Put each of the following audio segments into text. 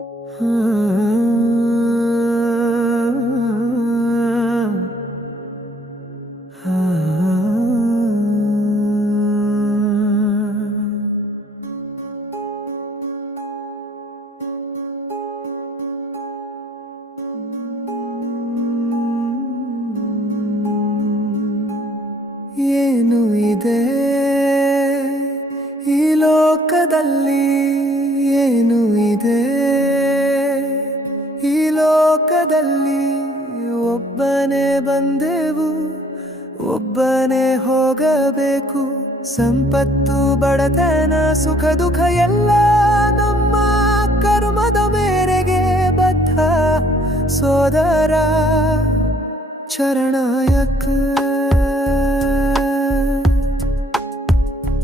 ಏನು ಇದೆ ಈ ಲೋಕದಲ್ಲಿ, ಏನು ಇದೆ ಈ ಲೋಕದಲ್ಲಿ. ಒಬ್ಬನೇ ಬಂದೆವು, ಒಬ್ಬನೇ ಹೋಗಬೇಕು. ಸಂಪತ್ತು ಬಡತನ ಸುಖ ದುಃಖ ಎಲ್ಲ ನಮ್ಮ ಕರ್ಮದ ಮೇರೆಗೆ ಬದ್ಧ. ಸೋದರ ಚರಣಾಯಕ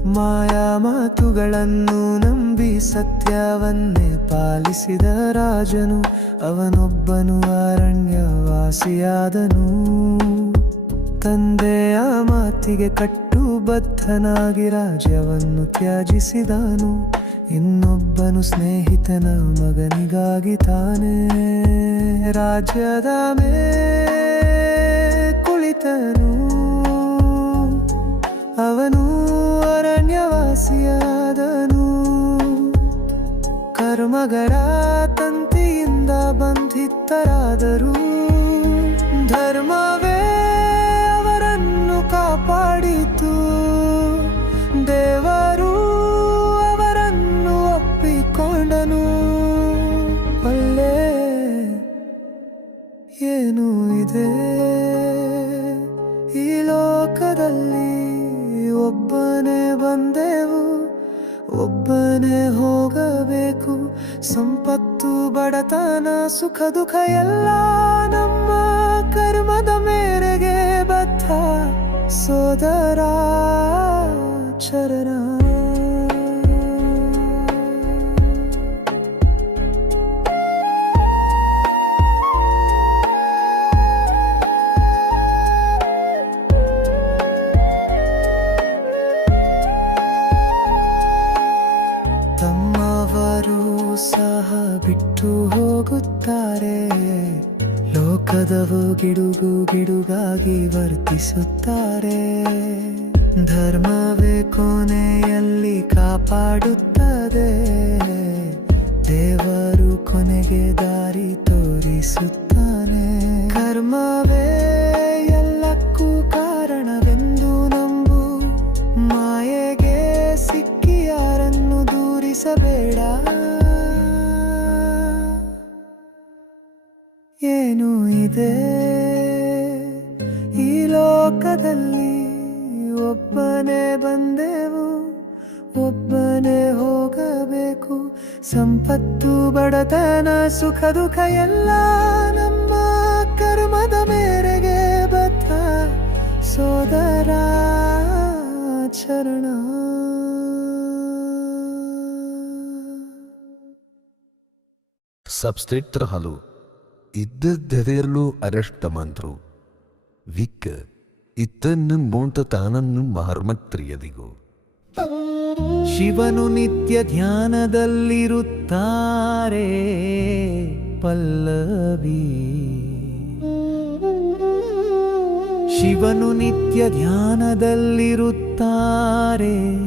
ಮಾಯಾ ಮಾತುಗಳನ್ನು ನಂಬಿ ಸತ್ಯವನ್ನೇ ಪಾಲಿಸಿದ ರಾಜನು, ಅವನೊಬ್ಬನು ಅರಣ್ಯವಾಸಿಯಾದನು. ತಂದೆಯ ಮಾತಿಗೆ ಕಟ್ಟುಬದ್ಧನಾಗಿ ರಾಜ್ಯವನ್ನು ತ್ಯಜಿಸಿದನು. ಇನ್ನೊಬ್ಬನು ಸ್ನೇಹಿತನ ಮಗನಿಗಾಗಿ ತಾನೇ ರಾಜ್ಯದ ಕುಳಿತನು. ಅವನು ಅರಣ್ಯವಾಸಿಯಾದನು. ಕರ್ಮಗಳ ತಂತಿಯಿಂದ ಬಂಧಿತರಾದರು. ಧರ್ಮವೇ ಅವರನ್ನು ಕಾಪಾಡಿತು. ದೇವರು ಅವರನ್ನು ಒಪ್ಪಿಕೊಂಡನು. ಒಳ್ಳೆ ಏನು ಇದೆ ಈ ಲೋಕದಲ್ಲಿ. ಒಬ್ಬನೇ ಬಂದೆವು, ಒಬ್ಬನೇ ಹೋಗಬೇಕು. ಸಂಪತ್ತು ಬಡತನ ಸುಖ ದುಃಖ ಎಲ್ಲ ನಮ್ಮ ಕರ್ಮದ ಮೇರೆಗೆ ಬದ್ಧ. ಸೋದರ ಚರಣ ತಮ್ಮವರು ಸಹ ಬಿಟ್ಟು ಹೋಗುತ್ತಾರೆ. ಲೋಕದವು ಗಿಡುಗು ಗಿಡುಗಾಗಿ ವರ್ತಿಸುತ್ತಾರೆ. ಧರ್ಮವೇ ಕೊನೆಯಲ್ಲಿ ಕಾಪಾಡುತ್ತದೆ. ದೇವರು ಕೊನೆಗೆ ದಾರಿ ತೋರಿಸುತ್ತಾನೆ. ಕರ್ಮವೇ ಎಲ್ಲಕ್ಕೂ ಕಾರಣವೆಂದು ನಂಬು. ಮಾಯೆಗೆ ಸಿಕ್ಕಿ ಯಾರನ್ನು ದೂರಿಸಬೇಡ. ಏನು ಇದೆ ಈ ಲೋಕದಲ್ಲಿ. ಒಬ್ಬನೇ ಬಂದೆವು, ಒಬ್ಬನೇ ಹೋಗಬೇಕು. ಸಂಪತ್ತು ಬಡತನ ಸುಖ ದುಃಖ ಎಲ್ಲ ನಮ್ಮ ಕರ್ಮದ ಮೇರೆಗೆ ಬದ್ಧ. ಸೋದರ ಚರಣ Substrate terhalu ಇದ್ದದ್ದೆದೆಯಲ್ಲೂ ಅರೆಷ್ಟಮಂತ್ರು ವಿಕ್ಕ ಇತ್ತನ್ನು ಮೋಂಟ ತಾನನ್ನು ಮಹರ್ಮತ್ರಿಯದಿಗು. ಶಿವನು ನಿತ್ಯ ಧ್ಯಾನದಲ್ಲಿರುತ್ತಾರೆ. ಪಲ್ಲವಿ ಶಿವನು ನಿತ್ಯ ಧ್ಯಾನದಲ್ಲಿರುತ್ತಾರೆ.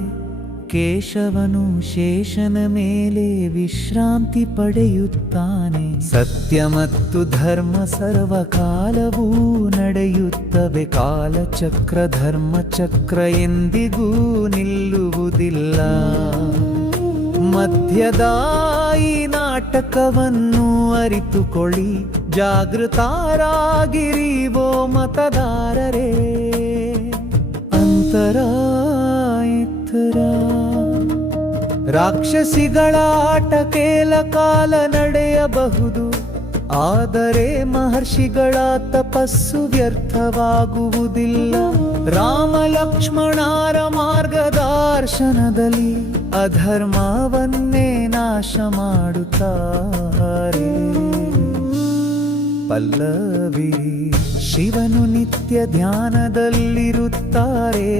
ಕೇಶವನು ಶೇಷನ ಮೇಲೆ ವಿಶ್ರಾಂತಿ ಪಡೆಯುತ್ತಾನೆ. ಸತ್ಯ ಮತ್ತು ಧರ್ಮ ಸರ್ವಕಾಲವೂ ನಡೆಯುತ್ತವೆ. ಕಾಲಚಕ್ರ ಧರ್ಮಚಕ್ರ ಎಂದಿಗೂ ನಿಲ್ಲುವುದಿಲ್ಲ. ಮಧ್ಯದ ಈ ನಾಟಕವನ್ನು ಅರಿತುಕೊಳ್ಳಿ. ಜಾಗೃತರಾಗಿರಿವೋ ಮತದಾರರೇ. ಅಂತರ ರಾಕ್ಷಸಿಗಳ ಆಟ ಕೇಲ ಕಾಲ ನಡೆಯಬಹುದು. ಆದರೆ ಮಹರ್ಷಿಗಳ ತಪಸ್ಸು ವ್ಯರ್ಥವಾಗುವುದಿಲ್ಲ. ರಾಮ ಲಕ್ಷ್ಮಣರ ಮಾರ್ಗದರ್ಶನದಲ್ಲಿ ಅಧರ್ಮವನ್ನೇ ನಾಶ ಮಾಡುತ್ತಾರೆ. ಪಲ್ಲವಿ ಶಿವನು ನಿತ್ಯ ಧ್ಯಾನದಲ್ಲಿರುತ್ತಾರೆ.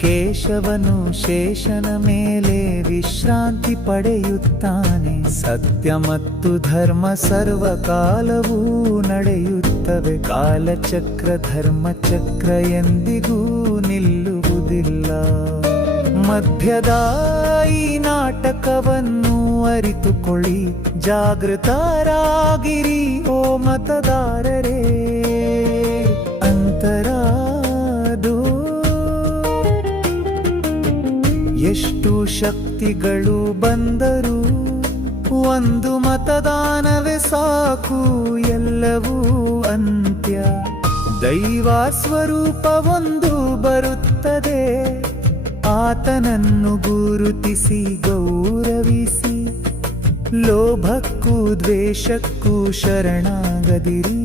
ಕೇಶವನು ಶೇಷನ ಮೇಲೆ ವಿಶ್ರಾಂತಿ ಪಡೆಯುತ್ತಾನೆ. ಸತ್ಯ ಮತ್ತು ಧರ್ಮ ಸರ್ವಕಾಲವೂ ನಡೆಯುತ್ತವೆ. ಕಾಲಚಕ್ರ ಧರ್ಮಚಕ್ರ ಎಂದಿಗೂ ನಿಲ್ಲುವುದಿಲ್ಲ. ಮಧ್ಯದ ಈ ನಾಟಕವನ್ನು ಅರಿತುಕೊಳ್ಳಿ, ಜಾಗೃತರಾಗಿರಿ ಓ ಮತದಾರರೇ. ಅಂತರಾದು ಎಷ್ಟು ಶಕ್ತಿಗಳು ಬಂದರೂ ಒಂದು ಮತದಾನವೇ ಸಾಕು, ಎಲ್ಲವೂ ಅಂತ್ಯ. ದೈವ ಸ್ವರೂಪವೊಂದು ಬರುತ್ತದೆ, ಆತನನ್ನು ಗುರುತಿಸಿ ಗೌರವಿಸಿ. ಲೋಭಕ್ಕೂ ದ್ವೇಷಕ್ಕೂ ಶರಣಾಗದಿರಿ.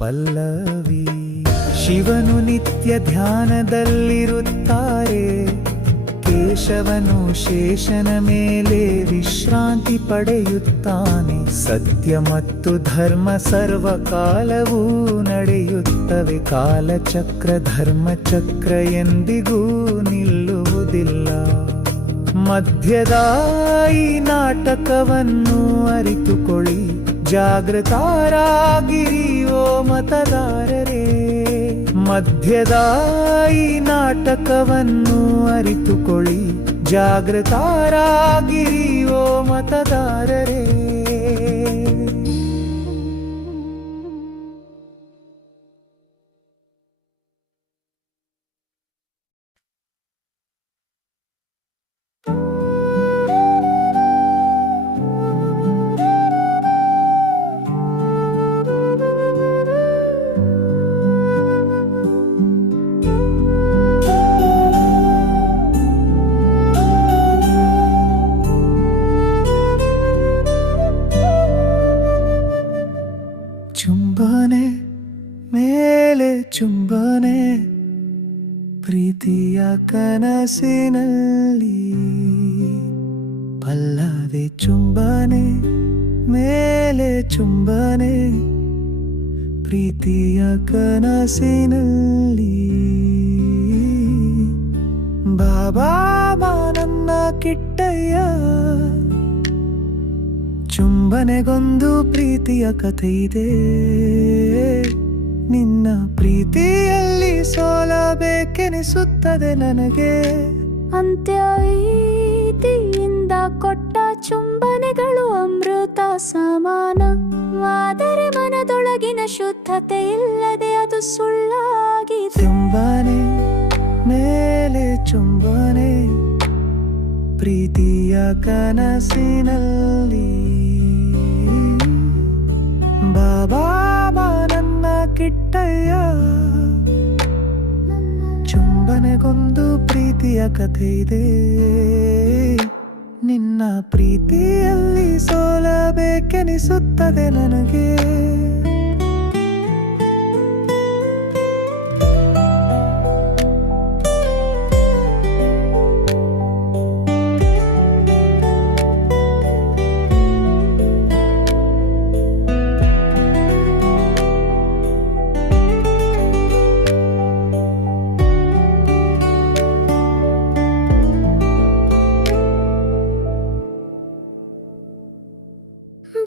ಪಲ್ಲವಿ ಶಿವನು ನಿತ್ಯ ಧ್ಯಾನದಲ್ಲಿರುತ್ತಾರೆ. ಕೇಶವನು ಶೇಷನ ಮೇಲೆ ವಿಶ್ರಾಂತಿ ಪಡೆಯುತ್ತಾನೆ. ಸತ್ಯ ಮತ್ತು ಧರ್ಮ ಸರ್ವಕಾಲವೂ ನಡೆಯುತ್ತವೆ. ಕಾಲಚಕ್ರ ಧರ್ಮಚಕ್ರ ಎಂದಿಗೂ ನಿಲ್ಲುವುದಿಲ್ಲ. ಮಧ್ಯದ ಈ ನಾಟಕವನ್ನು ಅರಿತುಕೊಳ್ಳಿ, ಜಾಗೃತರಾಗಿರಿ ಓ ಮತದಾರರೇ. ಮಧ್ಯದ ಈ ನಾಟಕವನ್ನು ಅರಿತುಕೊಳ್ಳಿ, ಜಾಗೃತರಾಗಿರಿ ಓ ಮತದಾರರೇ. ಚುಂಬನೆ ಮೇಲೆ ಚುಂಬನೆ ಪ್ರೀತಿಯ ಕನಸಿನಲ್ಲಿ. ಪಲ್ಲವಿ ಚುಂಬನೆ ಮೇಲೆ ಚುಂಬನೆ ಪ್ರೀತಿಯ ಕನಸಿನಲ್ಲಿ. ಬಾಬಾ ನನ್ನ ಕಿಟ್ಟಯ್ಯ, ಚುಂಬನೆಗೊಂದು ಪ್ರೀತಿಯ ಕಥೆ ಇದೆ. ನಿನ್ನ ಪ್ರೀತಿಯಲ್ಲಿ ಸೋಲಬೇಕೆನಿಸುತ್ತದೆ ನನಗೆ. ಅಂತ್ಯದಿಂದ ಕೊಟ್ಟ ಚುಂಬನೆಗಳು ಅಮೃತ ಸಮಾನ. ಆದರೆ ಮನದೊಳಗಿನ ಶುದ್ಧತೆ ಇಲ್ಲದೆ ಅದು ಸುಳ್ಳಾಗಿದೆ. ಚುಂಬನೆ ಮೇಲೆ ಚುಂಬನೆ ಪ್ರೀತಿಯ ಕನಸಿನಲ್ಲಿ. ಬಾಬಾ ನನ್ನ ಕಿಟ್ಟಯ್ಯ, ಚುಂಬನೆಗೊಂದು ಪ್ರೀತಿಯ ಕಥೆ ಇದೆ. ನಿನ್ನ ಪ್ರೀತಿಯಲ್ಲಿ ಸೋಲಬೇಕೆನಿಸುತ್ತದೆ ನನಗೆ.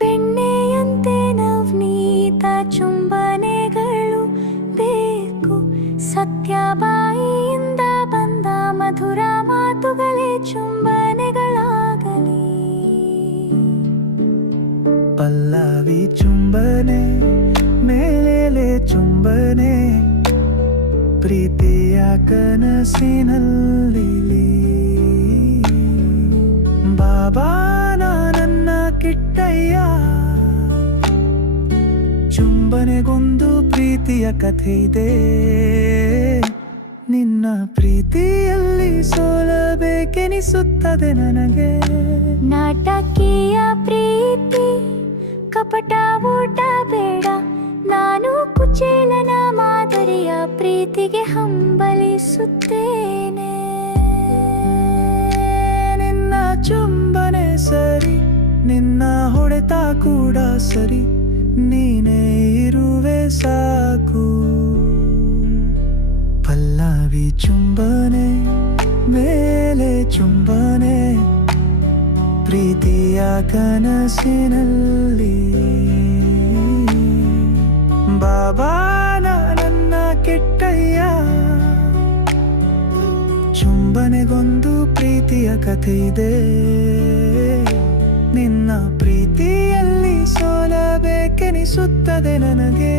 ಬೆಣ್ಣೆಯಂತೆ ನವನೀತ ಚುಂಬನೆಗಳು ಬೇಕು. ಸತ್ಯಬಾಯಿಯಿಂದ ಬಂದ ಮಧುರ ಮಾತುಗಳೇ ಚುಂಬನೆಗಳಾಗಲಿ. ಪಲ್ಲವಿ ಚುಂಬನೆ ಮೇಲೆ ಚುಂಬನೆ ಪ್ರೀತಿಯ ಕನಸಿನಲ್ಲಿ. ಬಾಬಾ ನನ್ನ ಕಿಟ್ಟಯ್ಯ, ಚುಂಬನೆಗೊಂದು ಪ್ರೀತಿಯ ಕಥೆ ಇದೆ. ನಿನ್ನ ಪ್ರೀತಿಯಲ್ಲಿ ಸೋಲಬೇಕೆನಿಸುತ್ತದೆ ನನಗೆ. ನಾಟಕೀಯ ಪ್ರೀತಿ ಕಪಟ ಊಟ ಬೇಡ. ನಾನು ಕುಚೇಲನ ಮಾದರಿಯ ಪ್ರೀತಿಗೆ ಹಂಬಲಿಸುತ್ತೇನೆ. ನಿನ್ನ ಚುಂಬನೆ ಸರಿ, ನಿನ್ನ ಹೊಡೆತ ಕೂಡ ಸರಿ, ನೀನೇ ಇರುವೆ ಸಾಕು. ಪಲ್ಲವಿ ಚುಂಬನೆ ಮೇಲೆ ಚುಂಬನೆ ಪ್ರೀತಿಯ ಕನಸಿನಲ್ಲಿ ಬಾಬಾ ನನ್ನ ಕೆಟ್ಟಯ್ಯ ಚುಂಬನೆಗೊಂದು ಪ್ರೀತಿಯ ಕಥೆ ಇದೆ ನಿನ್ನ ಪ್ರೀತಿಯಲ್ಲಿ ಸೋಲಬೇಕೆನಿಸುತ್ತದೆ ನನಗೆ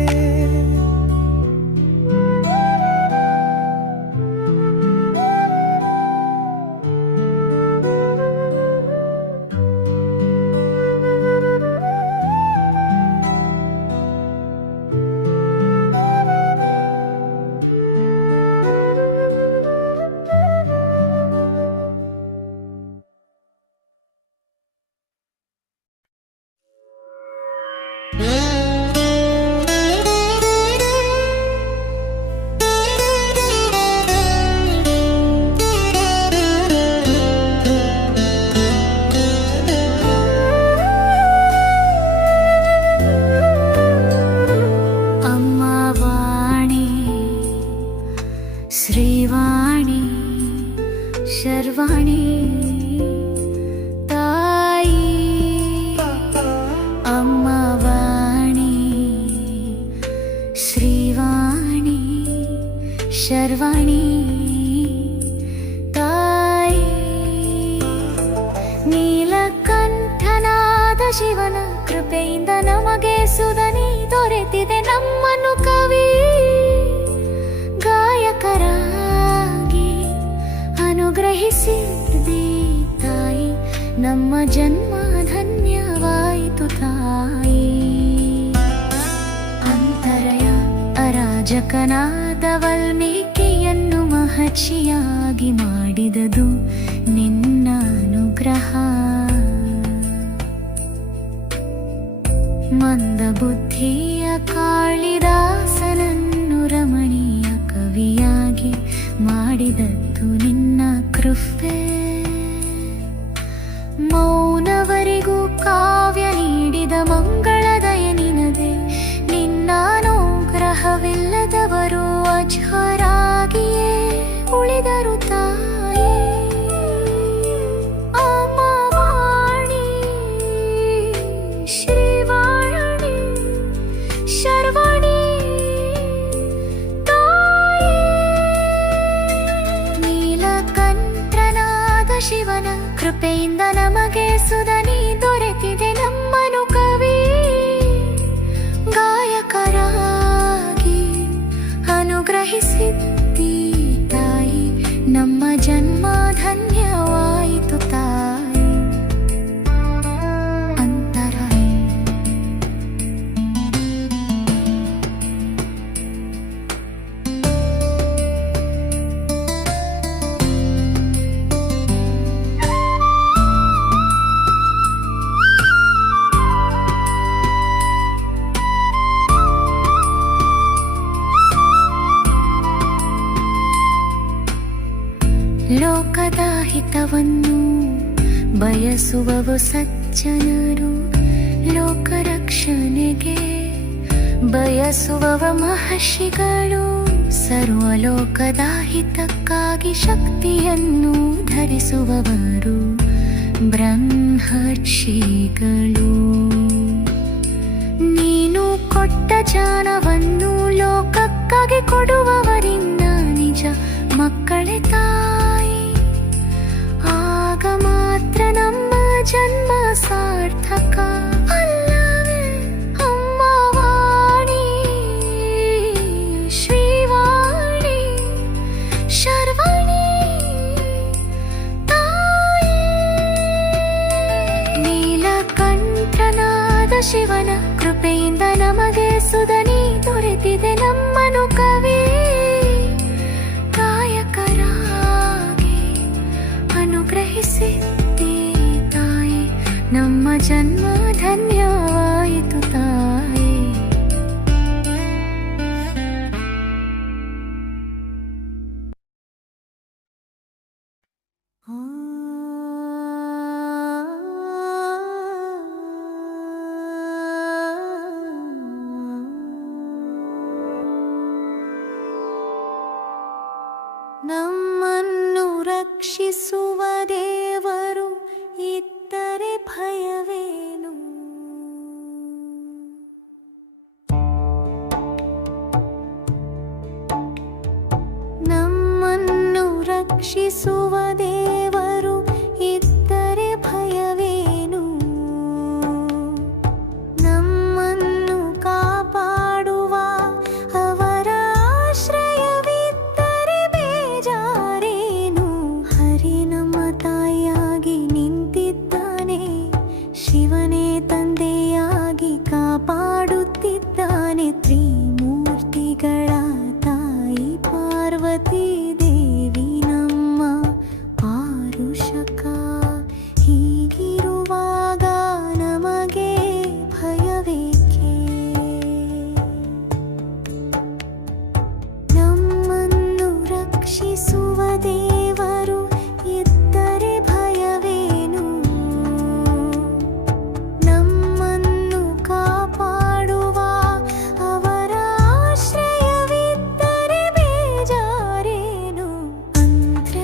ಶ್ರೀವಾಣಿ ಶರ್ವಾಣಿ ತಾಯಿ ಅಮ್ಮವಾಣಿ ಶ್ರೀವಾಣಿ ಶರ್ವಾಣಿ ತಾಯಿ ನೀಲಕಂಠನಾದ ಶಿವನ ಕೃಪೆಯಿಂದ ನಮಗೆ ಸುಧನಿ ದೊರೆತಿದೆ ನಮ್ಮನ್ನು ಕವಿ ಗಾಯಕರಾಗಿ ಅನುಗ್ರಹಿಸಿದ್ದಿ ತಾಯಿ ನಮ್ಮ ಜನ್ಮ ಧನ್ಯವಾಯಿತು ತಾಯಿ ಅಂತರಯ ಅರಾಜಕನಾದ ವಾಲ್ಮೀಕಿಯನ್ನು ಮಹರ್ಷಿಯಾಗಿ ಮಾಡಿದದು ನಿನ್ನ ಅನುಗ್ರಹ ಮಂದಬುದ್ಧಿಯ ಕಾಳಿದಾಸನನ್ನು ರಮಣೀಯ ಕವಿಯಾಗಿ ಮಾಡಿದದ್ದು ನಿನ್ನ ಕೃಪೆ ಮೌನವರಿಗೂ ಕಾವ್ಯ ನೀಡಿದ ಮಂಗಳದಯ ನಿನದೆ ನಿನ್ನ ಅನುಗ್ರಹವಿಲ್ಲದವರು ಅಜ್ಞರಾಗಿಯೇ ಉಳಿದರು ತಾಯಿ ಅಮ್ಮವಾಣಿ ಶ್ರೀವಾಣಿ ಶರ್ವಾಣಿ ಶಿವನ ಕೃಪೆಯಿಂದ ನಮಗೆ ಸುಧನಿ ದೊರೆತಿದೆ ನಮ್ಮನು ಕವಿ ಗಾಯಕರಾಗಿ ಅನುಗ್ರಹಿಸಿದ್ದಿ ತಾಯಿ ನಮ್ಮ ಜನ್ಮ ಧನ್ಯವಾಯಿತು ತಾಯಿ ಅಂತರಾಯ ಲೋಕದ ಹಿತವನ್ನು ಬಯಸುವವು ಸಜ್ಜನರು ಲೋಕರಕ್ಷಣೆಗೆ ಬಯಸುವವ ಮಹರ್ಷಿಗಳು ಸರ್ವಲೋಕದ ಹಿತಕ್ಕಾಗಿ ಶಕ್ತಿಯನ್ನು ಧರಿಸುವವರು ಬ್ರಹ್ಮರ್ಷಿಗಳು ನೀನು ಕೊಟ್ಟ ಜ್ಞಾನವನ್ನು ಲೋಕಕ್ಕಾಗಿ ಕೊಡುವವರಿಂದ ನಿಜ ಮಕ್ಕಳೇ ತಾಯಿ ಆಗ ಮಾತ್ರ ನಮ್ಮ ಜನ್ಮ ಸಾರ್ಥಕ ಅಲ್ಲವೇ ಅಮ್ಮವಾಣಿ ಶ್ರೀವಾಣಿ ಶರ್ವಾಣಿ ತಾಯಿ ನೀಲಕಂಠನಾದ ಶಿವನ ಕೃಪೆಯಿಂದ ನಮಗೆ ಸುಧನಿ ದೊರೆತಿದೆ ನಮ್ಮನ್ನು ರಕ್ಷಿಸುವ ದೇವರು ಇದ್ದರೆ ಭಯವೇನು? ನಮ್ಮನ್ನು ರಕ್ಷಿಸುವ ದೇವರು ಇದ್ದರೆ ಭಯವೇನು? ನಮ್ಮನ್ನು ಕಾಪಾಡುವ ಅವರ ಆಶ್ರಯವಿದ್ದರೆ ಬೇಜಾರೇನು? ಹರಿ ನಮ್ಮ ತಾಯಿಯಾಗಿ ನಿಂತಿದ್ದಾನೆ, ಶಿವನೇ ತಂದೆಯಾಗಿ ಕಾಪಾಡುತ್ತಿದ್ದಾನೆ. ತ್ರಿಮೂರ್ತಿಗಳ ತಾಯಿ ಪಾರ್ವತಿ ದೇವಿ ನಮ್ಮ ಆರುಷಕ. ಹೀಗಿರುವಾಗ ನಮಗೆ ಭಯವೇಕೆ? ನಮ್ಮನ್ನು ರಕ್ಷಿಸುವ ದೇವರು ಇದ್ದರೆ ಭಯವೇನು? ನಮ್ಮನ್ನು ಕಾಪಾಡುವ ಅವರ ಆಶ್ರಯವಿದ್ದರೆ ಬೇಜಾರೇನು? ಅಂತ್ಯ.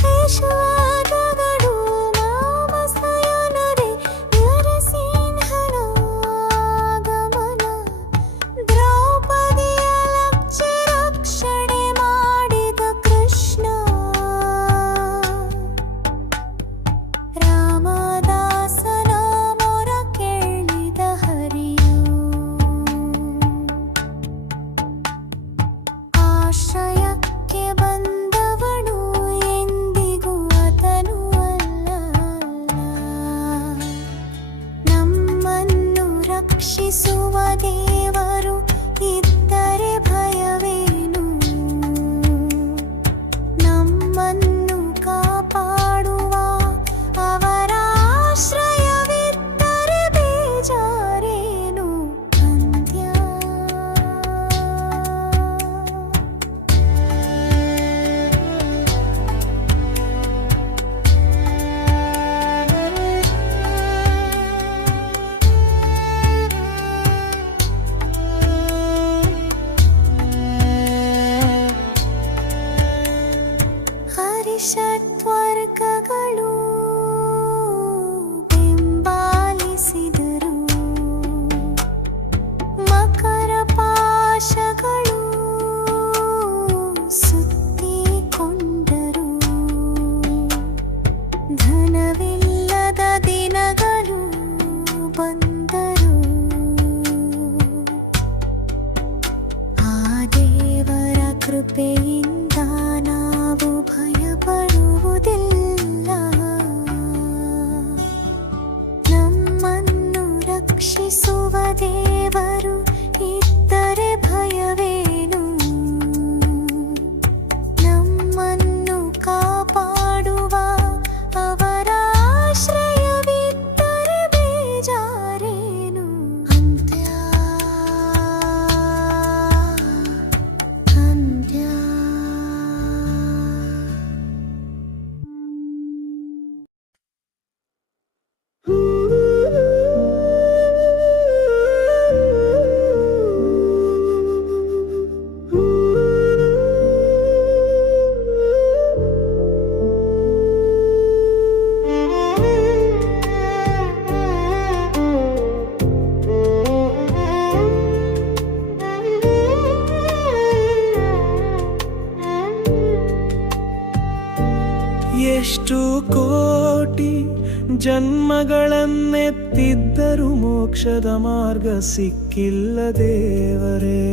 ಕೇಶವಾದಗಳು ಮಾಮಸಯನರೆ ನರಸಿಂಹನ ಆಗಮನ. ದ್ರೌಪದಿಯ ಲಜ್ಜೆ ರಕ್ಷಣೆ ಮಾಡಿದ ಕೃಷ್ಣ. ರಾಮದಾಸನ ಮೊರ ಕೇಳಿದ ಹರಿಯು. ಆಶ್ರಯಕ್ಕೆ ಬಂದವನು ಎಂದಿಗೂ ಆತನು ಅಲ್ಲ. ನಮ್ಮನ್ನು ರಕ್ಷಿಸುವ ದೇವರು ಇದ್ದರೆ ಭಯವೇನು? ನಮ್ಮನ್ನು ಕಾಪಾಡುವ ಅವರ ಆಶ್ರಯವಿದ್ದರೆ ಬೇಜಾರೇನು? ಅಂತ್ಯ. ಹರಿಷತ್ವರ್ಗಗಳು ಬೆಂಬಲಿಸಿದರು, ಮಕರ ಪಾಶಗಳು ಸುತ್ತಿಕೊಂಡರು. ಧನವಿಲ್ಲದ ದಿನಗಳು ಬಂದರು. ಆ ದೇವರ ಕೃಪೆಯಿಂದ ನಾವು ಭಯಪಡುವುದಿಲ್ಲ. ನಮ್ಮನ್ನು ರಕ್ಷಿಸುವ ದೇವರು ಇದ್ದರೆ ಭಯವೇನು? ನಮ್ಮನ್ನು ಕಾಪಾಡುವ ಅವರ ಆಶ್ರಯವಿದ್ದರೆ ಬೇಜಾರೇನು? ಅಂತ್ಯ. ಅಂತ್ಯ. ಎಷ್ಟು ಕೋಟಿ ಜನ್ಮಗಳನ್ನೆತ್ತಿದ್ದರೂ ಮೋಕ್ಷದ ಮಾರ್ಗ ಸಿಕ್ಕಿಲ್ಲ ದೇವರೇ.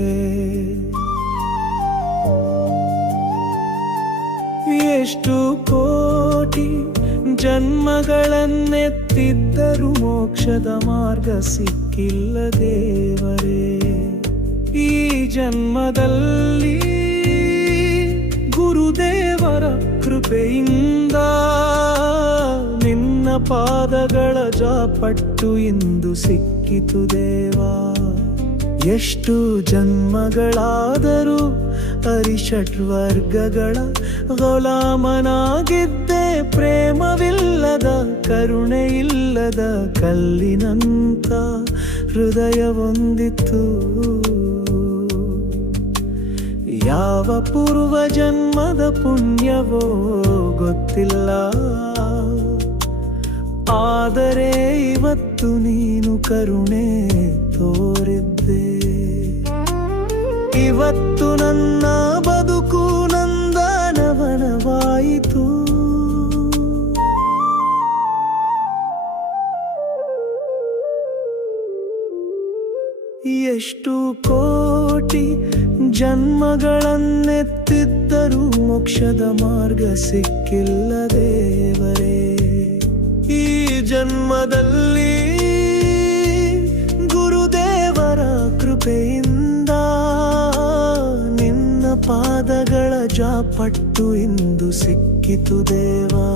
ಎಷ್ಟು ಕೋಟಿ ಜನ್ಮಗಳನ್ನೆತ್ತಿದ್ದರೂ ಮೋಕ್ಷದ ಮಾರ್ಗ ಸಿಕ್ಕಿಲ್ಲ ದೇವರೇ. ಈ ಜನ್ಮದಲ್ಲಿ ಗುರುದೇವರ ಕೃಪೆಯಿಂದ ನಿನ್ನ ಪಾದಗಳ ಜಾಪಟ್ಟು ಇಂದು ಸಿಕ್ಕಿತು ದೇವಾ. ಎಷ್ಟು ಜನ್ಮಗಳಾದರೂ ಅರಿಷಡ್ವರ್ಗಗಳ ಗುಲಾಮನಾಗಿದ್ದೆ. ಪ್ರೇಮವಿಲ್ಲದ ಕರುಣೆಯಿಲ್ಲದ ಕಲ್ಲಿನಂತ ಹೃದಯವೊಂದಿತ್ತು. ಯಾವ ಪೂರ್ವ ಜನ್ಮದ ಪುಣ್ಯವೋ ಗೊತ್ತಿಲ್ಲ, ಆದರೆ ಇವತ್ತು ನೀನು ಕರುಣೆ ತೋರಿದ್ದೆ. ಇವತ್ತು ನನ್ನ ಬದುಕು ನಂದನವನವಾಯಿತು. ಎಷ್ಟು ಕೋಟಿ ಜನ್ಮಗಳನ್ನೆತ್ತಿದ್ದರೂ ಮೋಕ್ಷದ ಮಾರ್ಗ ಸಿಕ್ಕಿಲ್ಲ ದೇವರೇ. ಈ ಜನ್ಮದಲ್ಲಿ ಗುರುದೇವರ ಕೃಪೆಯಿಂದ ನಿನ್ನ ಪಾದಗಳ ಜಾಪಟ್ಟು ಇಂದು ಸಿಕ್ಕಿತು ದೇವಾ.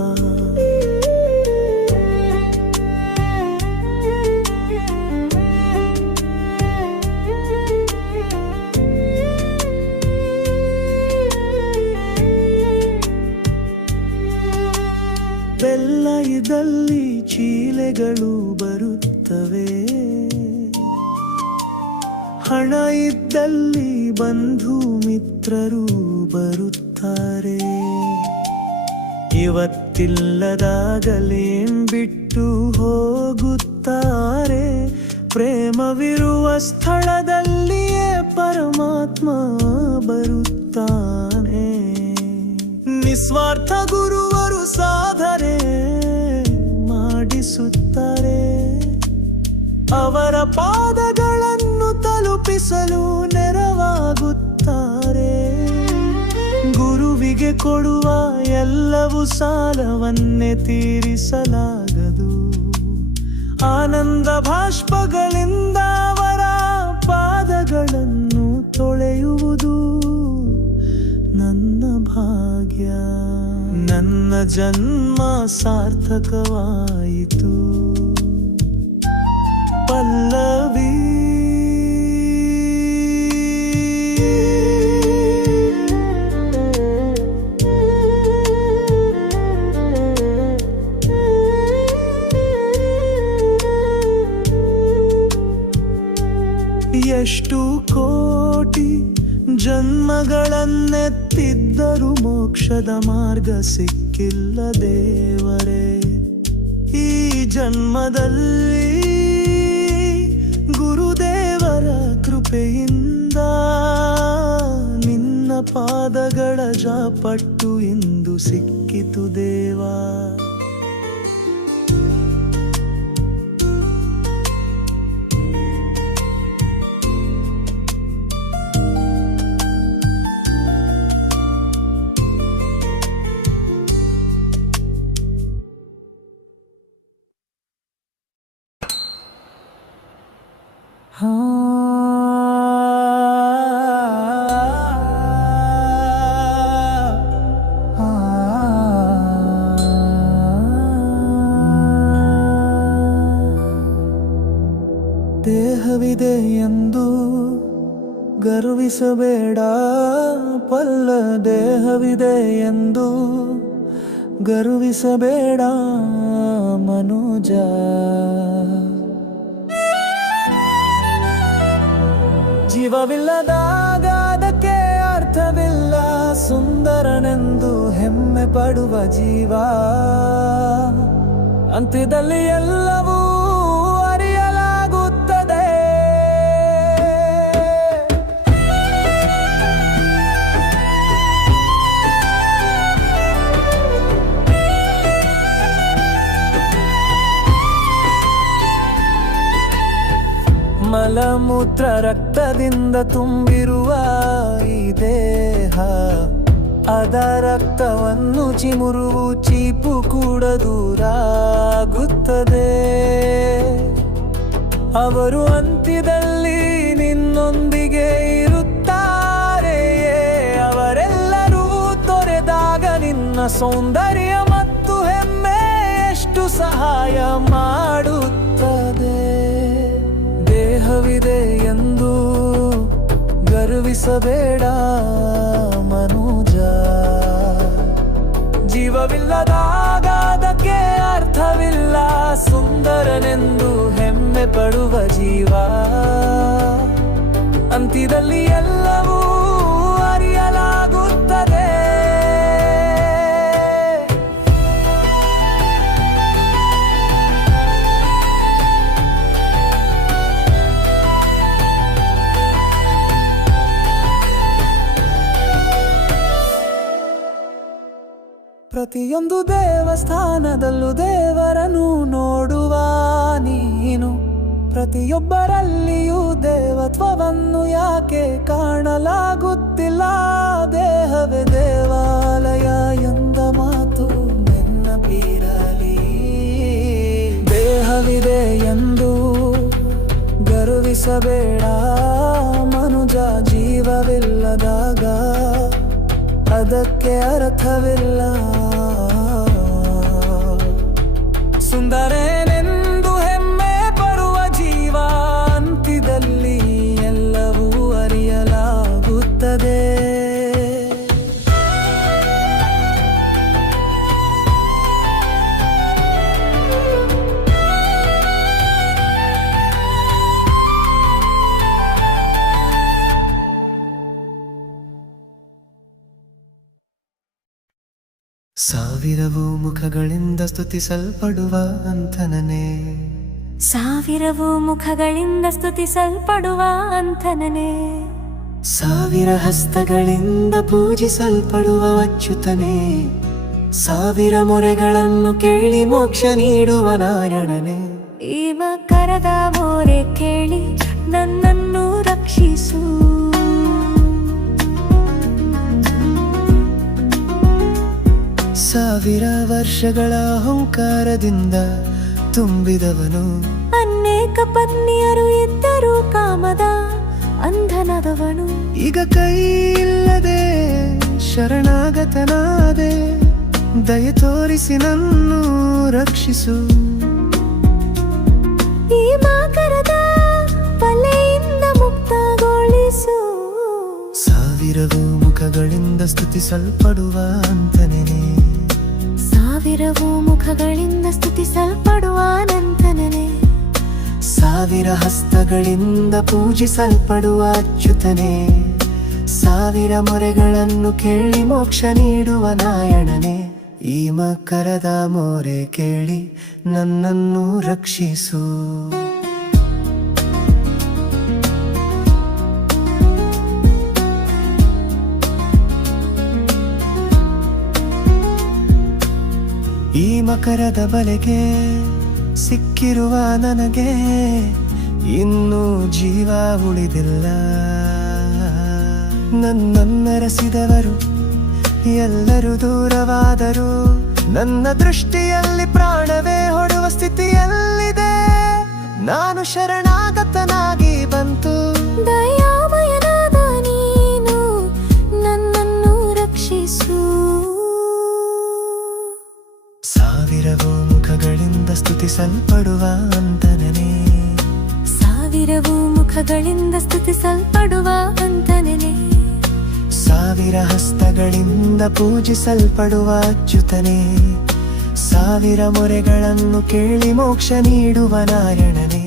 ಬೆಲ್ಲ ಇದ್ದಲ್ಲಿ ಚೀಲೆಗಳು ಬರುತ್ತವೆ, ಹಣ ಇದ್ದಲ್ಲಿ ಬಂಧು ಮಿತ್ರರು ಬರುತ್ತಾರೆ. ಇವತ್ತಿಲ್ಲದಾಗಲೇಂ ಬಿಟ್ಟು ಹೋಗುತ್ತಾರೆ. ಪ್ರೇಮವಿರುವ ಸ್ಥಳದಲ್ಲಿಯೇ ಪರಮಾತ್ಮ ಬರುತ್ತಾನೆ. ನಿಸ್ವಾರ್ಥ ಗುರುವರು ಸಾಧನೆ ಮಾಡಿಸುತ್ತಾರೆ. ಅವರ ಪಾದಗಳನ್ನು ತಲುಪಿಸಲು ನೆರವಾಗುತ್ತಾರೆ. ಗುರುವಿಗೆ ಕೊಡುವ ಎಲ್ಲವೂ ಸಾಲವನ್ನೇ ತೀರಿಸಲಾಗದು. ಆನಂದ ಭಾಷ್ಪಗಳಿಂದ ಅವರ ಪಾದಗಳನ್ನು ತೊಳೆಯುವುದು ನನ್ನ ಭಾಗ್ಯ. ನನ್ನ ಜನ್ಮ ಸಾರ್ಥಕವಾಯಿತು. ಪಲ್ಲವಿ ಎಷ್ಟು ಕೋಟಿ ಜನ್ಮಗಳನ್ನೆತ್ತಿದ್ದರೂ ಮೋಕ್ಷದ ಮಾರ್ಗ ಸಿಕ್ಕಿಲ್ಲ ದೇವರೇ. ಈ ಜನ್ಮದಲ್ಲಿ ಗುರುದೇವರ ಕೃಪೆಯಿಂದ ನಿನ್ನ ಪಾದಗಳ ಜಾಪಟ್ಟು ಇಂದು ಸಿಕ್ಕಿತು ದೇವಾ. ದೇಹವಿದೆ ಎಂದು ಗರ್ವಿಸಬೇಡ ಪಲ್ಲ. ದೇಹವಿದೆ ಎಂದು ಗರ್ವಿಸಬೇಡ ಮನೋಜ. ಜೀವವಿಲ್ಲದಾಗ ಅದಕ್ಕೆ ಅರ್ಥವಿಲ್ಲ. ಸುಂದರನೆಂದು ಹೆಮ್ಮೆ ಪಡುವ ಜೀವ ಅಂತ್ಯದಲ್ಲಿ ಎಲ್ಲವೂ ಅರಿಯಲಾಗುತ್ತದೆ. ಮಲಮೂತ್ರ ರಕ್ತದಿಂದ ತುಂಬಿರುವ ಈ ದೇಹ, ಅದ ರಕ್ತವನ್ನು ಚಿಮುರುವು ಚೀಪು ಕೂಡ ದೂರಾಗುತ್ತದೆ. ಅವರು ಅಂತ್ಯದಲ್ಲಿ ನಿನ್ನೊಂದಿಗೆ ಇರುತ್ತಾರೆಯೇ. ಅವರೆಲ್ಲರೂ ತೊರೆದಾಗ ನಿನ್ನ ಸೌಂದರ್ಯ ಮತ್ತು ಹೆಮ್ಮೆ ಎಷ್ಟು ಸಹಾಯ ಮಾಡುತ್ತದೆ. ದೇಹವಿದೆ ಎಂದು ಗರ್ವಿಸಬೇಡ ಮನುಜ, ಜೀವವಿಲ್ಲದಾಗ ಅದಕ್ಕೆ ಅರ್ಥವಿಲ್ಲ. ಸುಂದರನೆಂದು ಹೆಮ್ಮೆ ಪಡುವ ಜೀವ ಅಂತ್ಯದಲ್ಲಿ ಎಲ್ಲವೂ ಅರಿಯಲಾಗುತ್ತದೆ. ಪ್ರತಿಯೊಂದು ದೇವಸ್ಥಾನದಲ್ಲೂ ದೇವರನ್ನು ನೋಡುವ ನೀನು, ಪ್ರತಿಯೊಬ್ಬರಲ್ಲಿಯೂ ದೇವತ್ವವನ್ನು ಯಾಕೆ ಕಾಣಲಾಗುತ್ತಿಲ್ಲ? ದೇಹವೇ ದೇವಾಲಯ ಎಂದ ಮಾತು ನೆನಪಿರಲಿ. ದೇಹವಿದೆ ಎಂದು ಗರ್ವಿಸಬೇಡ ಮನುಜ, ಜೀವವಿಲ್ಲದಾಗ ಅದಕ್ಕೆ ಅರ್ಥವಿಲ್ಲ. ಸುಂದರನೆಂದು ಹೆಮ್ಮೆ ಪಡುವ ಜೀವ ಅಂತ್ಯದಲ್ಲಿ ಎಲ್ಲವೂ ಅರಿಯಲಾಗುತ್ತದೆ. ಸಾವಿರವು ಮುಖಗಳಿಂದ ಸ್ತುತಿಸಲ್ಪಡುವ ಅಂತನನೇ, ಸಾವಿರವು ಮುಖಗಳಿಂದ ಸ್ತುತಿಸಲ್ಪಡುವ ಅಂತನನೇ, ಸಾವಿರ ಹಸ್ತಗಳಿಂದ ಪೂಜಿಸಲ್ಪಡುವ ಅಚ್ಯುತನೇ, ಸಾವಿರ ಮೊರೆಗಳನ್ನು ಕೇಳಿ ಮೋಕ್ಷ ನೀಡುವ ನಾರಾಯಣನೇ. ಈ ಮಕರದ ಮೊರೆ ಕೇಳಿ ನನ್ನನ್ನು ರಕ್ಷಿಸು. ಸಾವಿರ ವರ್ಷಗಳ ಅಹಂಕಾರದಿಂದ ತುಂಬಿದವನು, ಅನೇಕ ಪತ್ನಿಯರು ಇದ್ದರೂ ಕಾಮದ ಅಂಧನಾದವನು, ಈಗ ಕೈ ಇಲ್ಲದೆ ಶರಣಾಗತನಾದೆ. ದಯೆ ತೋರಿಸಿ ನನ್ನು ರಕ್ಷಿಸು. ಈ ಮಕರದ ಬಲೆಯಿಂದ ಮುಕ್ತಗೊಳಿಸು. ಸಾವಿರವು ಮುಖಗಳಿಂದ ಸ್ತುತಿಸಲ್ಪಡುವ ಅಂತನೇ, ಸಾವಿರವು ಮುಖಗಳಿಂದ ಸ್ತುತಿಸಲ್ಪಡುವ ಅನಂತನೇ, ಸಾವಿರ ಹಸ್ತಗಳಿಂದ ಪೂಜಿಸಲ್ಪಡುವ ಅಚ್ಯುತನೇ, ಸಾವಿರ ಮೊರೆಗಳನ್ನು ಕೇಳಿ ಮೋಕ್ಷ ನೀಡುವ ನಾರಾಯಣನೇ. ಈ ಮಕರದ ಮೊರೆ ಕೇಳಿ ನನ್ನನ್ನು ರಕ್ಷಿಸು. ಈ ಮಕರದ ಬಲೆಗೆ ಸಿಕ್ಕಿರುವ ನನಗೆ ಇನ್ನೂ ಜೀವ ಉಳಿದಿಲ್ಲ. ನನ್ನನ್ನರಸಿದವರು ಎಲ್ಲರೂ ದೂರವಾದರು, ನನ್ನ ದೃಷ್ಟಿಯಲ್ಲಿ ಪ್ರಾಣವೇ ಹೊಡುವ ಸ್ಥಿತಿಯಲ್ಲಿದೆ. ನಾನು ಶರಣಾಗತನಾಗಿ ಬಂತು. ದಯಾಮಯನಾದ ನೀನು ನನ್ನನ್ನು ರಕ್ಷಿಸು. ಸಾವಿರವು ಮುಖಗಳಿಂದ ಸ್ತುತಿಸಲ್ಪಡುವ ಅಂತನೇ, ಸಾವಿರವು ಮುಖಗಳಿಂದ ಸ್ತುತಿಸಲ್ಪಡುವ ಅಂತನೇ, ಸಾವಿರ ಹಸ್ತಗಳಿಂದ ಪೂಜಿಸಲ್ಪಡುವ ಅಚ್ಯುತನೇ, ಸಾವಿರ ಮೊರೆಗಳನ್ನು ಕೇಳಿ ಮೋಕ್ಷ ನೀಡುವ ನಾರಾಯಣನೇ.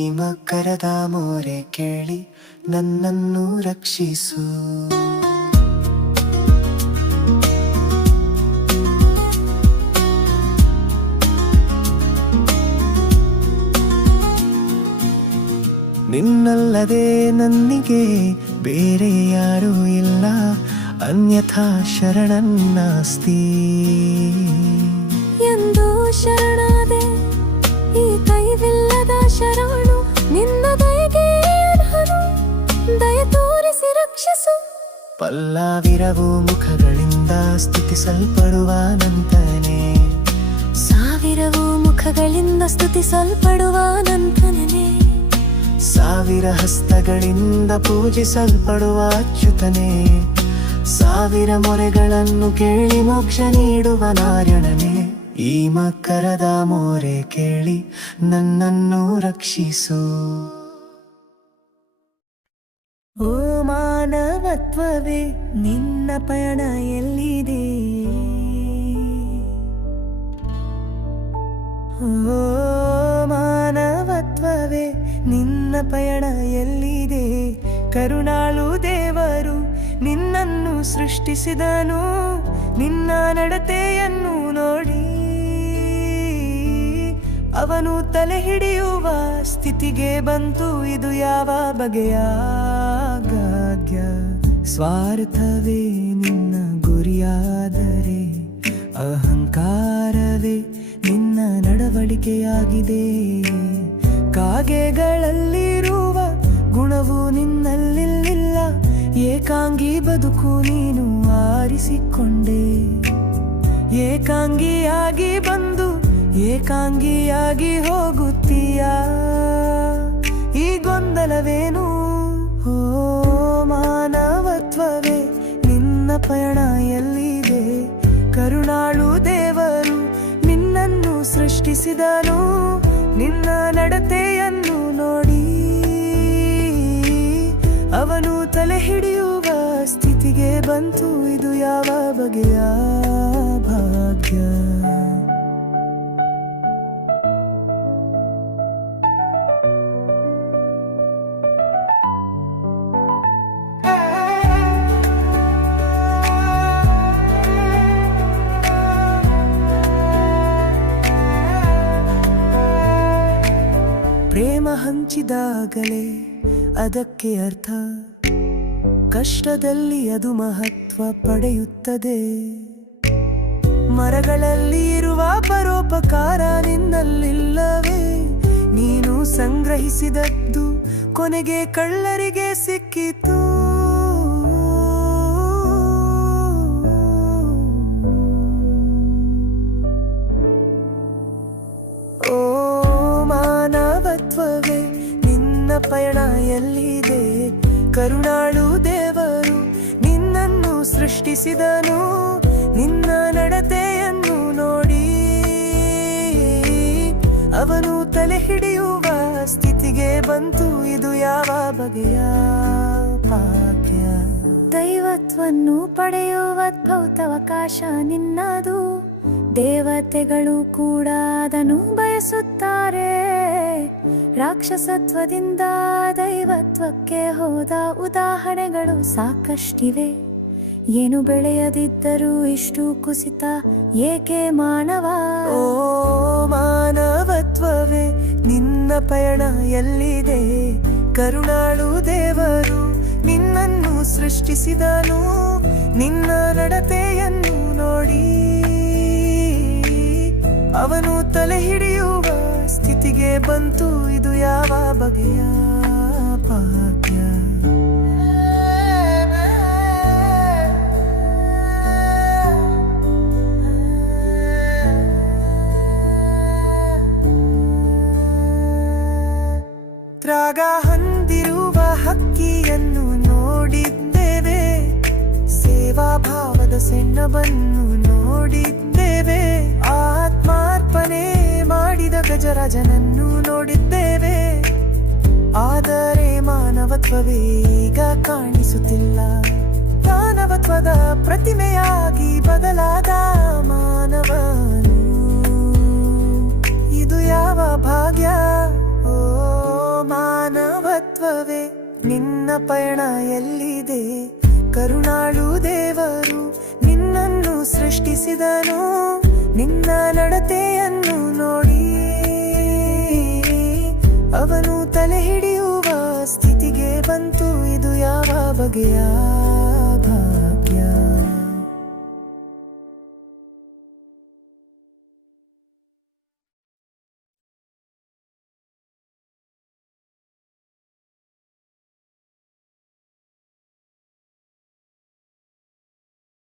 ಈ ಮಕರದ ಮೊರೆ ಕೇಳಿ ನನ್ನನ್ನು ರಕ್ಷಿಸು. ನಿನ್ನಲ್ಲದೆ ನನ್ನಿಗೆ ಬೇರೆ ಯಾರೂ ಇಲ್ಲ, ಅನ್ಯಥಾ ಶರಣನ್ನಾಸ್ತಿ ಎಂದು ಶರಣಾದೆ. ಈ ಕೈವಿಲ್ಲದ ಶರಣು ನಿನ್ನ ದಯೆಗೆ ಅರ್ಹನು. ದಯ ತೋರಿಸಿ ರಕ್ಷಿಸು. ಪಲ್ಲಾವಿರವು ಮುಖಗಳಿಂದ ಸ್ತುತಿಸಲ್ಪಡುವ ನಂತನೇ, ಸಾವಿರವು ಮುಖಗಳಿಂದ ಸ್ತುತಿಸಲ್ಪಡುವ ನಂತನೇ, ಸಾವಿರ ಹಸ್ತಗಳಿಂದ ಪೂಜಿಸಲ್ಪಡುವ ಅಚ್ಯುತನೇ, ಸಾವಿರ ಮೊರೆಗಳನ್ನು ಕೇಳಿ ಮೋಕ್ಷ ನೀಡುವ ನಾರಾಯಣನೇ. ಈ ಮಕರದ ಮೋರೆ ಕೇಳಿ ನನ್ನನ್ನು ರಕ್ಷಿಸು. ಓ ಮಾನವತ್ವವೇ ನಿನ್ನ ಪಯಣ ಎಲ್ಲಿದೆ? ಓ ಮಾನವತ್ವವೇ ನಿನ್ನ ಪಯಣ ಎಲ್ಲಿದೆ? ಕರುಣಾಳು ದೇವರು ನಿನ್ನನ್ನು ಸೃಷ್ಟಿಸಿದನು, ನಿನ್ನ ನಡತೆಯನ್ನು ನೋಡಿ ಅವನು ತಲೆ ಹಿಡಿಯುವ ಸ್ಥಿತಿಗೆ ಬಂತು. ಇದು ಯಾವ ಬಗೆಯ ಭಾಗ್ಯ? ಸ್ವಾರ್ಥವೇ ನಿನ್ನ ಗುರಿಯಾದರೆ, ಅಹಂಕಾರವೇ ನಿನ್ನ ನಡವಳಿಕೆಯಾಗಿದೆ. ಕಾಗೆಗಳಲ್ಲಿರುವ ಗುಣವು ನಿನ್ನಲ್ಲಿಲ್ಲ, ಏಕಾಂಗಿ ಬದುಕು ನೀನು ಆರಿಸಿಕೊಂಡೆ. ಏಕಾಂಗಿಯಾಗಿ ಬಂದು ಏಕಾಂಗಿಯಾಗಿ ಹೋಗುತ್ತೀಯಾ? ಈ ಗೊಂದಲವೇನು? ಓ ಮಾನವತ್ವವೇ ನಿನ್ನ ಪಯಣ ಎಲ್ಲಿದೆ? ಕರುಣಾಳು ದೇವರು ನಿನ್ನನ್ನು ಸೃಷ್ಟಿಸಿದನು, ನಿನ್ನ ನಡತೆಯನ್ನು ನೋಡಿ ಅವನು ತಲೆ ಹಿಡಿಯುವ ಸ್ಥಿತಿಗೆ ಬಂತು. ಇದು ಯಾವ ಬಗೆಯ ಭಾಗ್ಯ? ಪ್ರೇಮ ಹಂಚಿದಾಗಲೇ ಅದಕ್ಕೆ ಅರ್ಥ, ಕಷ್ಟದಲ್ಲಿ ಅದು ಮಹತ್ವ ಪಡೆಯುತ್ತದೆ. ಮರಗಳಲ್ಲಿ ಇರುವ ಪರೋಪಕಾರ ನಿನ್ನಲ್ಲಿಲ್ಲವೇ? ನೀನು ಸಂಗ್ರಹಿಸಿದದ್ದು ಕೊನೆಗೆ ಕಳ್ಳರಿಗೆ ಸಿಕ್ಕಿತು. ಓ ಮಾನವತ್ವವೇ ನಿನ್ನ ಪಯಣ ಎಲ್ಲಿದೆ? ಕರುಣಾಳು ದೇವರು ನಿನ್ನನ್ನು ಸೃಷ್ಟಿಸಿದನು, ನಿನ್ನ ನಡತೆಯನ್ನು ನೋಡಿ ಅವನು ತಲೆ ಹಿಡಿಯುವ ಸ್ಥಿತಿಗೆ ಬಂತು. ಇದು ಯಾವ ಬಗೆಯ ಭಾಗ್ಯ? ದೈವತ್ವನ್ನು ಪಡೆಯುವ ಅದ್ಭುತಾವಕಾಶ ನಿನ್ನದು. ದೇವತೆಗಳು ಕೂಡ ಅದನ್ನು ಬಯಸುತ್ತಾರೆ. ರಾಕ್ಷಸತ್ವದಿಂದ ದೈವತ್ವಕ್ಕೆ ಹೋದ ಉದಾಹರಣೆಗಳು ಸಾಕಷ್ಟಿವೆ. ಏನು ಬೆಳೆಯದಿದ್ದರೂ ಇಷ್ಟು ಕುಸಿತ ಏಕೆ ಮಾನವ? ಓ ಮಾನವತ್ವವೇ ನಿನ್ನ ಪಯಣ ಎಲ್ಲಿದೆ? ಕರುಣಾಳು ದೇವರು ನಿನ್ನನ್ನು ಸೃಷ್ಟಿಸಿದನು, ನಿನ್ನ ನಡತೆಯನ್ನು ನೋಡಿ ಅವನು ತಲೆ ಹಿಡಿಯುವ ಸ್ಥಿತಿಗೆ ಬಂತು. ಇದು ಯಾವ ಬಗೆಯ ಭಾಗ್ಯ? ತ್ರಾಗ ಹೊಂದಿರುವ ಹಕ್ಕಿಯನ್ನು ನೋಡಿದ್ದೇವೆ, ಸೇವಾ ಭಾವದ ಸೆಣ್ಣವನ್ನು ನೋಡಿದ್ದೇವೆ, ಆತ್ಮಾರ್ಪಣೆ ಮಾಡಿದ ಗಜರಾಜನನ್ನು ನೋಡಿದ್ದೇವೆ. ಆದರೆ ಮಾನವತ್ವವೇ ಈಗ ಕಾಣಿಸುತ್ತಿಲ್ಲ. ಮಾನವತ್ವದ ಪ್ರತಿಮೆಯಾಗಿ ಬದಲಾದ ಮಾನವನು, ಇದು ಯಾವ ಭಾಗ್ಯ? ಓ ಮಾನವತ್ವವೇ ನಿನ್ನ ಪಯಣ ಎಲ್ಲಿದೆ? ಕರುಣಾಳು ದೇವರು ನಿನ್ನನ್ನು ಸೃಷ್ಟಿಸಿದನು, ನಿನ್ನ ನಡತೆಯನ್ನು ನೋಡಿ ಅವನು ತಲೆ ಹಿಡಿಯುವ ಸ್ಥಿತಿಗೆ ಬಂತು. ಇದು ಯಾವ ಬಗೆಯ